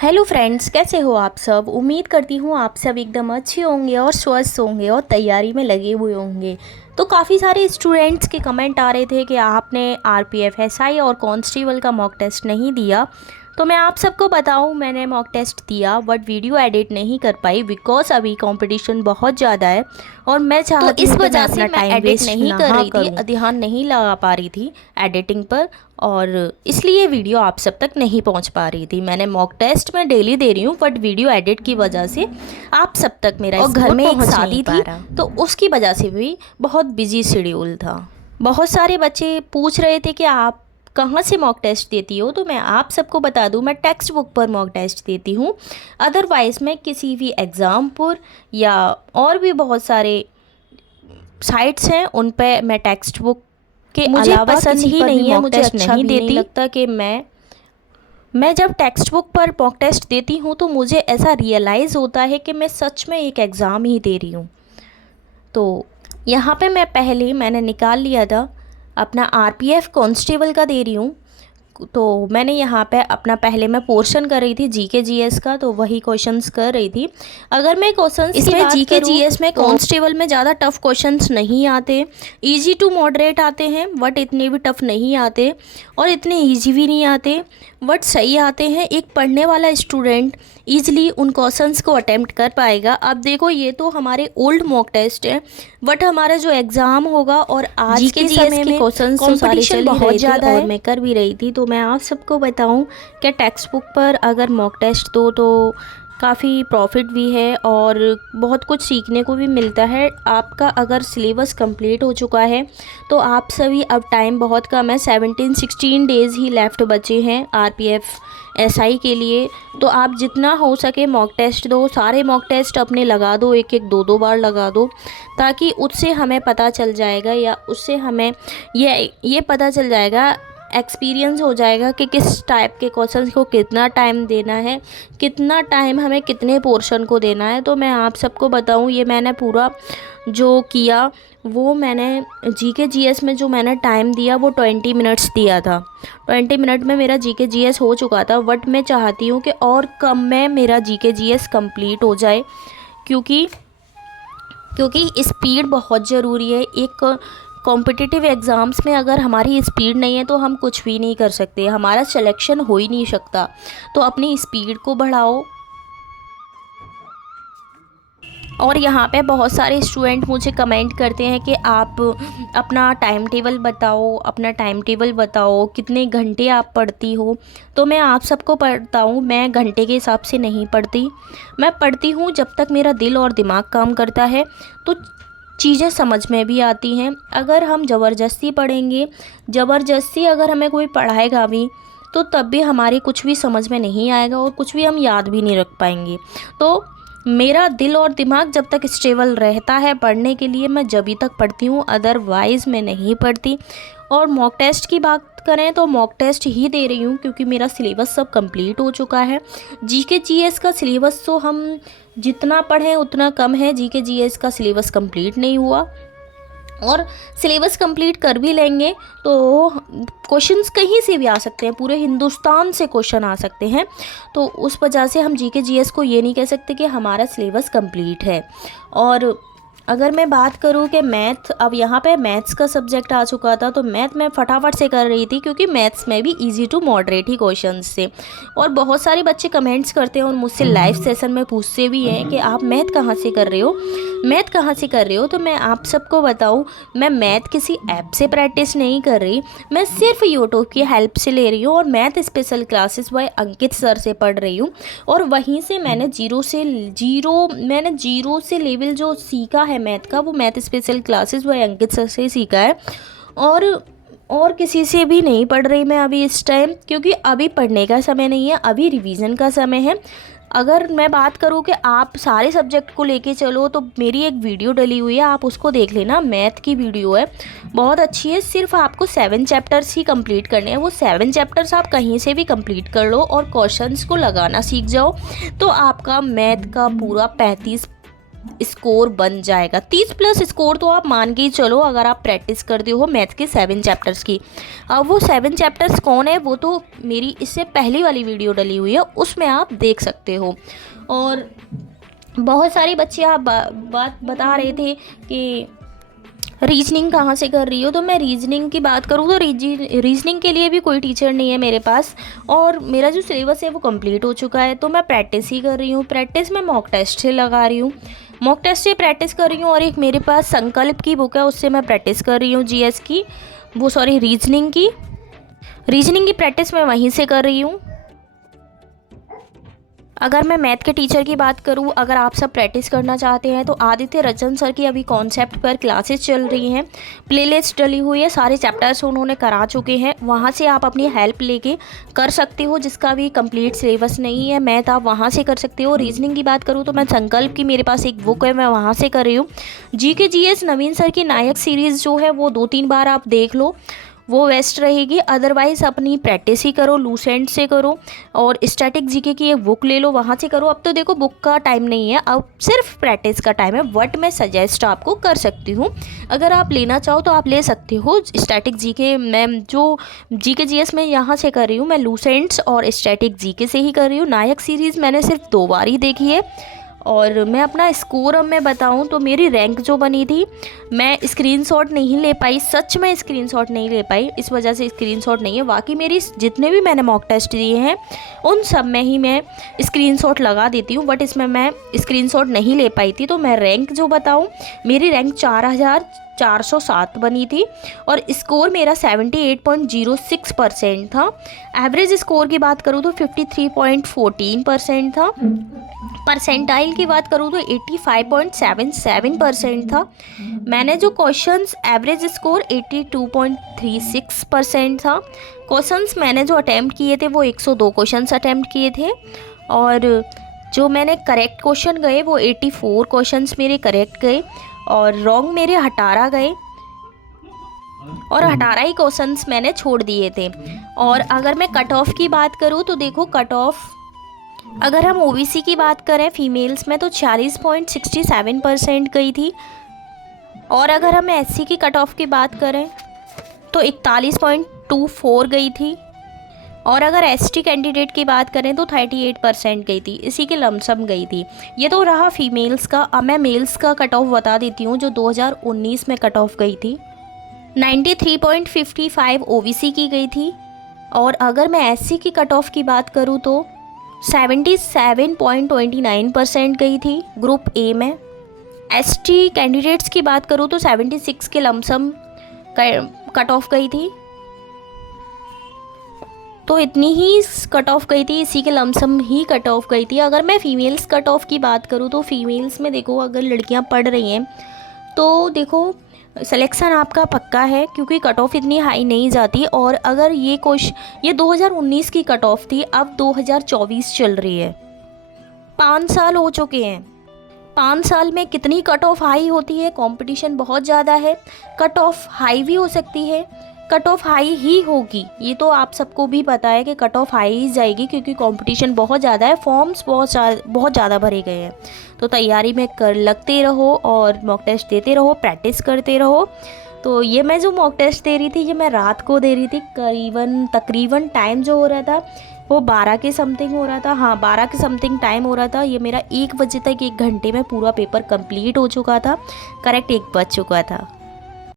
Hello friends, कैसे हो आप सब। उम्मीद करती हूँ आप सब एकदम अच्छे होंगे और स्वस्थ होंगे और तैयारी में लगे हुए होंगे। तो काफ़ी सारे स्टूडेंट्स के कमेंट आ रहे थे कि आपने आरपीएफ एसआई और कांस्टेबल का मॉक टेस्ट नहीं दिया। तो मैं आप सबको बताऊं, मैंने मॉक टेस्ट दिया बट वीडियो एडिट नहीं कर पाई बिकॉज अभी कंपटीशन बहुत ज़्यादा है और मैं चाहती हूँ कि मैं अपना टाइम वेस्ट नहीं कर रही थी, ध्यान नहीं लगा पा रही थी एडिटिंग पर, और इसलिए वीडियो आप सब तक नहीं पहुंच पा रही थी। मैंने मॉक टेस्ट में डेली दे रही हूँ बट वीडियो एडिट की वजह से आप सब तक मेरा, और घर में एक शादी थी तो उसकी वजह से भी बहुत बिजी शेड्यूल था। बहुत सारे बच्चे पूछ रहे थे कि आप कहाँ से मॉक टेस्ट देती हो, तो मैं आप सबको बता दूं मैं टेक्स्ट बुक पर मॉक टेस्ट देती हूँ। अदरवाइज़ मैं किसी भी एग्ज़ाम पर या और भी बहुत सारे साइट्स हैं उन पे मैं टेक्स्ट बुक के अलावा पसंद ही नहीं है, मुझे अच्छा नहीं देती लगता कि मैं जब टेक्स्ट बुक पर मॉक टेस्ट देती हूँ तो मुझे ऐसा रियलाइज़ होता है कि मैं सच में एक एग्ज़ाम ही दे रही हूँ। तो यहाँ पे मैंने निकाल लिया था अपना आरपीएफ कांस्टेबल का दे रही हूँ। तो मैंने यहाँ पे अपना पहले मैं पोर्शन कर रही थी जीके जीएस का, तो वही क्वेश्चंस कर रही थी। अगर मैं क्वेश्चंस इसमें जीके जीएस में कांस्टेबल में ज़्यादा टफ क्वेश्चंस नहीं आते, इजी टू मॉडरेट आते हैं बट इतने भी टफ नहीं आते और इतने इजी भी नहीं आते बट सही आते हैं। एक पढ़ने वाला स्टूडेंट ईजिली उन क्वेश्चंस को अटेम्प्ट कर पाएगा। अब देखो ये तो हमारे ओल्ड मॉक टेस्ट है बट हमारा जो एग्ज़ाम होगा और आज के समय में कंपटीशन बहुत ज़्यादा है, मैं कर भी रही थी। तो मैं आप सबको बताऊं कि टेक्स्ट बुक पर अगर मॉक टेस्ट दो तो काफ़ी प्रॉफिट भी है और बहुत कुछ सीखने को भी मिलता है। आपका अगर सिलेबस कंप्लीट हो चुका है तो आप सभी, अब टाइम बहुत कम है, 17-16 डेज़ ही लेफ़्ट बचे हैं आरपीएफ एसआई के लिए। तो आप जितना हो सके मॉक टेस्ट दो, सारे मॉक टेस्ट अपने लगा दो, एक एक दो बार लगा दो, ताकि उससे हमें पता चल जाएगा या उससे हमें ये पता चल जाएगा, एक्सपीरियंस हो जाएगा कि किस टाइप के क्वेश्चंस को कितना टाइम देना है, कितना टाइम हमें कितने पोर्शन को देना है। तो मैं आप सबको बताऊं, ये मैंने पूरा जो किया वो मैंने जीके जीएस में जो मैंने टाइम दिया वो 20 मिनट्स दिया था। 20 मिनट में मेरा जीके जीएस हो चुका था बट मैं चाहती हूँ कि और कम में मेरा जीके जीएस कंप्लीट हो जाए, क्योंकि स्पीड बहुत ज़रूरी है। एक कॉम्पिटिटिव एग्ज़ाम्स में अगर हमारी स्पीड नहीं है तो हम कुछ भी नहीं कर सकते, हमारा सिलेक्शन हो ही नहीं सकता। तो अपनी स्पीड को बढ़ाओ। और यहाँ पे बहुत सारे स्टूडेंट मुझे कमेंट करते हैं कि आप अपना टाइम टेबल बताओ, कितने घंटे आप पढ़ती हो। तो मैं आप सबको बताऊँ, मैं घंटे के हिसाब से नहीं पढ़ती, मैं पढ़ती हूँ जब तक मेरा दिल और दिमाग काम करता है तो चीज़ें समझ में भी आती हैं। अगर हम ज़बरदस्ती पढ़ेंगे, ज़बरदस्ती अगर हमें कोई पढ़ाएगा भी तो तब भी हमारे कुछ भी समझ में नहीं आएगा और कुछ भी हम याद भी नहीं रख पाएंगे। तो मेरा दिल और दिमाग जब तक स्टेबल रहता है पढ़ने के लिए, मैं जब तक पढ़ती हूँ, अदरवाइज़ मैं नहीं पढ़ती। और मॉक टेस्ट की बात करें तो मॉक टेस्ट ही दे रही हूँ क्योंकि मेरा सिलेबस सब कंप्लीट हो चुका है। जीके जीएस का सिलेबस तो हम जितना पढ़ें उतना कम है, जीके जीएस का सिलेबस कंप्लीट नहीं हुआ और सिलेबस कंप्लीट कर भी लेंगे तो क्वेश्चंस कहीं से भी आ सकते हैं, पूरे हिंदुस्तान से क्वेश्चन आ सकते हैं। तो उस वजह से हम जीके जीएस को ये नहीं कह सकते कि हमारा सिलेबस कंप्लीट है। और अगर मैं बात करूँ कि मैथ, अब यहाँ पे मैथ्स का सब्जेक्ट आ चुका था तो मैथ मैं फटाफट से कर रही थी क्योंकि मैथ्स में भी इजी टू मॉडरेट ही क्वेश्चंस थे। और बहुत सारे बच्चे कमेंट्स करते हैं और मुझसे लाइव सेशन में पूछते भी हैं कि आप मैथ कहाँ से कर रहे हो, तो मैं आप सबको बताऊँ, मैं मैथ किसी ऐप से प्रैक्टिस नहीं कर रही, मैं सिर्फ यूट्यूब की हेल्प से ले रही हूँ और मैथ स्पेशल क्लासेस बाय अंकित सर से पढ़ रही हूँ। और वहीं से मैंने जीरो से लेवल जो सीखा है मैथ का, वो मैथ स्पेशल क्लासेस बाय अंकित सर से सीखा है। और किसी से भी नहीं पढ़ रही मैं अभी इस टाइम, क्योंकि अभी पढ़ने का समय नहीं है, अभी रिवीजन का समय है। अगर मैं बात करूँ कि आप सारे सब्जेक्ट को लेके चलो तो मेरी एक वीडियो डली हुई है, आप उसको देख लेना, मैथ की वीडियो है, बहुत अच्छी है। सिर्फ आपको 7 चैप्टर्स ही कंप्लीट करने हैं, वो 7 चैप्टर्स आप कहीं से भी कंप्लीट कर लो और क्वेश्चंस को लगाना सीख जाओ तो आपका मैथ का पूरा स्कोर बन जाएगा। 30 प्लस स्कोर तो आप मान के ही चलो अगर आप प्रैक्टिस करते हो मैथ के 7 चैप्टर्स की। अब वो 7 चैप्टर्स कौन है वो तो मेरी इससे पहली वाली वीडियो डली हुई है, उसमें आप देख सकते हो। और बहुत सारे बच्चे आप बात बता रहे थे कि रीजनिंग कहाँ से कर रही हो, तो मैं रीजनिंग की बात करूँ तो रीजनिंग के लिए भी कोई टीचर नहीं है मेरे पास, और मेरा जो सिलेबस है वो कंप्लीट हो चुका है। तो मैं प्रैक्टिस ही कर रही हूँ। प्रैक्टिस में मॉक टेस्ट से लगा रही हूँ, मॉक टेस्ट से प्रैक्टिस कर रही हूँ। और एक मेरे पास संकल्प की बुक है, उससे मैं प्रैक्टिस कर रही हूँ जीएस की, वो सॉरी रीजनिंग की प्रैक्टिस मैं वहीं से कर रही हूँ। अगर मैं मैथ के टीचर की बात करूं, अगर आप सब प्रैक्टिस करना चाहते हैं तो आदित्य रंजन सर की अभी कॉन्सेप्ट पर क्लासेस चल रही हैं, प्लेलिस्ट डली हुई है, सारे चैप्टर्स उन्होंने करा चुके हैं, वहां से आप अपनी हेल्प लेके कर सकते हो। जिसका भी कंप्लीट सिलेबस नहीं है मैथ आप वहां से कर सकते हो। रीजनिंग की बात करूँ तो मैं संकल्प की मेरे पास एक बुक है, मैं वहाँ से कर रही हूँ। जीके जीएस नवीन सर की नायक सीरीज़ जो है वो 2-3 बार आप देख लो, वो बेस्ट रहेगी। अदरवाइज़ अपनी प्रैक्टिस ही करो, लूसेंट से करो, और स्टैटिक जीके की एक बुक ले लो, वहाँ से करो। अब तो देखो बुक का टाइम नहीं है, अब सिर्फ प्रैक्टिस का टाइम है। वट मैं सजेस्ट आपको कर सकती हूँ, अगर आप लेना चाहो तो आप ले सकते हो। स्टैटिक जीके मैं जो जीके जीएस में यहाँ से कर रही हूँ, मैं लूसेंट्स और स्टैटिक जीके से ही कर रही हूँ। नायक सीरीज़ मैंने सिर्फ 2 बार ही देखी है। और मैं अपना स्कोर अब मैं बताऊं तो मेरी रैंक जो बनी थी, मैं स्क्रीनशॉट नहीं ले पाई, सच में स्क्रीनशॉट नहीं ले पाई, इस वजह से स्क्रीनशॉट नहीं है। बाकी मेरी जितने भी मैंने मॉक टेस्ट दिए हैं उन सब में ही मैं स्क्रीनशॉट लगा देती हूँ, बट इसमें मैं स्क्रीनशॉट नहीं ले पाई थी। तो मैं रैंक जो बताऊँ, मेरी रैंक 4407 बनी थी और स्कोर मेरा 78.06% था। एवरेज स्कोर की बात करूँ तो 53.14% था। परसेंटाइल की बात करूँ तो 85.77% था। मैंने जो क्वेश्चंस एवरेज स्कोर 82.36% था। क्वेश्चंस मैंने जो अटैम्प्ट किए थे वो 102 क्वेश्चंस अटैम्प्ट किए थे, और जो मैंने करेक्ट क्वेश्चन गए वो 84 क्वेश्चंस मेरे करेक्ट गए, और रॉन्ग मेरे 18 गए, और 18 ही क्वेश्चंस मैंने छोड़ दिए थे। और अगर मैं कट ऑफ की बात करूँ तो देखो कट ऑफ, अगर हम ओबीसी की बात करें फीमेल्स में तो 40.67% गई थी, और अगर हम एससी की कट ऑफ की बात करें तो 41.24 गई थी, और अगर एसटी कैंडिडेट की बात करें तो 38% गई थी, इसी के लमसम गई थी। ये तो रहा फीमेल्स का। अब मैं मेल्स का कट ऑफ बता देती हूँ, जो 2019 में कट ऑफ गई थी 93.55 ओबीसी की गई थी, और अगर मैं एससी की कट ऑफ की बात करूँ तो 77.29% गई थी ग्रुप ए में। एसटी कैंडिडेट्स की बात करूँ तो 76 के लमसम कट ऑफ गई थी, तो इतनी ही कट ऑफ गई थी, इसी के लमसम ही कट ऑफ गई थी। अगर मैं फ़ीमेल्स कट ऑफ की बात करूँ तो फीमेल्स में देखो, अगर लड़कियां पढ़ रही हैं तो देखो सिलेक्शन आपका पक्का है, क्योंकि कट ऑफ इतनी हाई नहीं जाती। और अगर ये 2019 की कट ऑफ थी, अब 2024 चल रही है, 5 साल हो चुके हैं। 5 साल में कितनी कट ऑफ हाई होती है, कंपटीशन बहुत ज़्यादा है, कट ऑफ हाई भी हो सकती है, कट ऑफ हाई ही होगी, ये तो आप सबको भी पता है कि कट ऑफ हाई ही जाएगी, क्योंकि कंपटीशन बहुत ज़्यादा है, फॉर्म्स बहुत ज़्यादा भरे गए हैं। तो तैयारी में लगते रहो और मॉक टेस्ट देते रहो, प्रैक्टिस करते रहो। तो ये मैं जो मॉक टेस्ट दे रही थी ये मैं रात को दे रही थी, तकरीबन टाइम जो हो रहा था वो 12 के समथिंग हो रहा था। हाँ, 12 के समथिंग टाइम हो रहा था। ये मेरा 1 बजे तक 1 घंटे में पूरा पेपर कंप्लीट हो चुका था, करेक्ट 1 बज चुका था।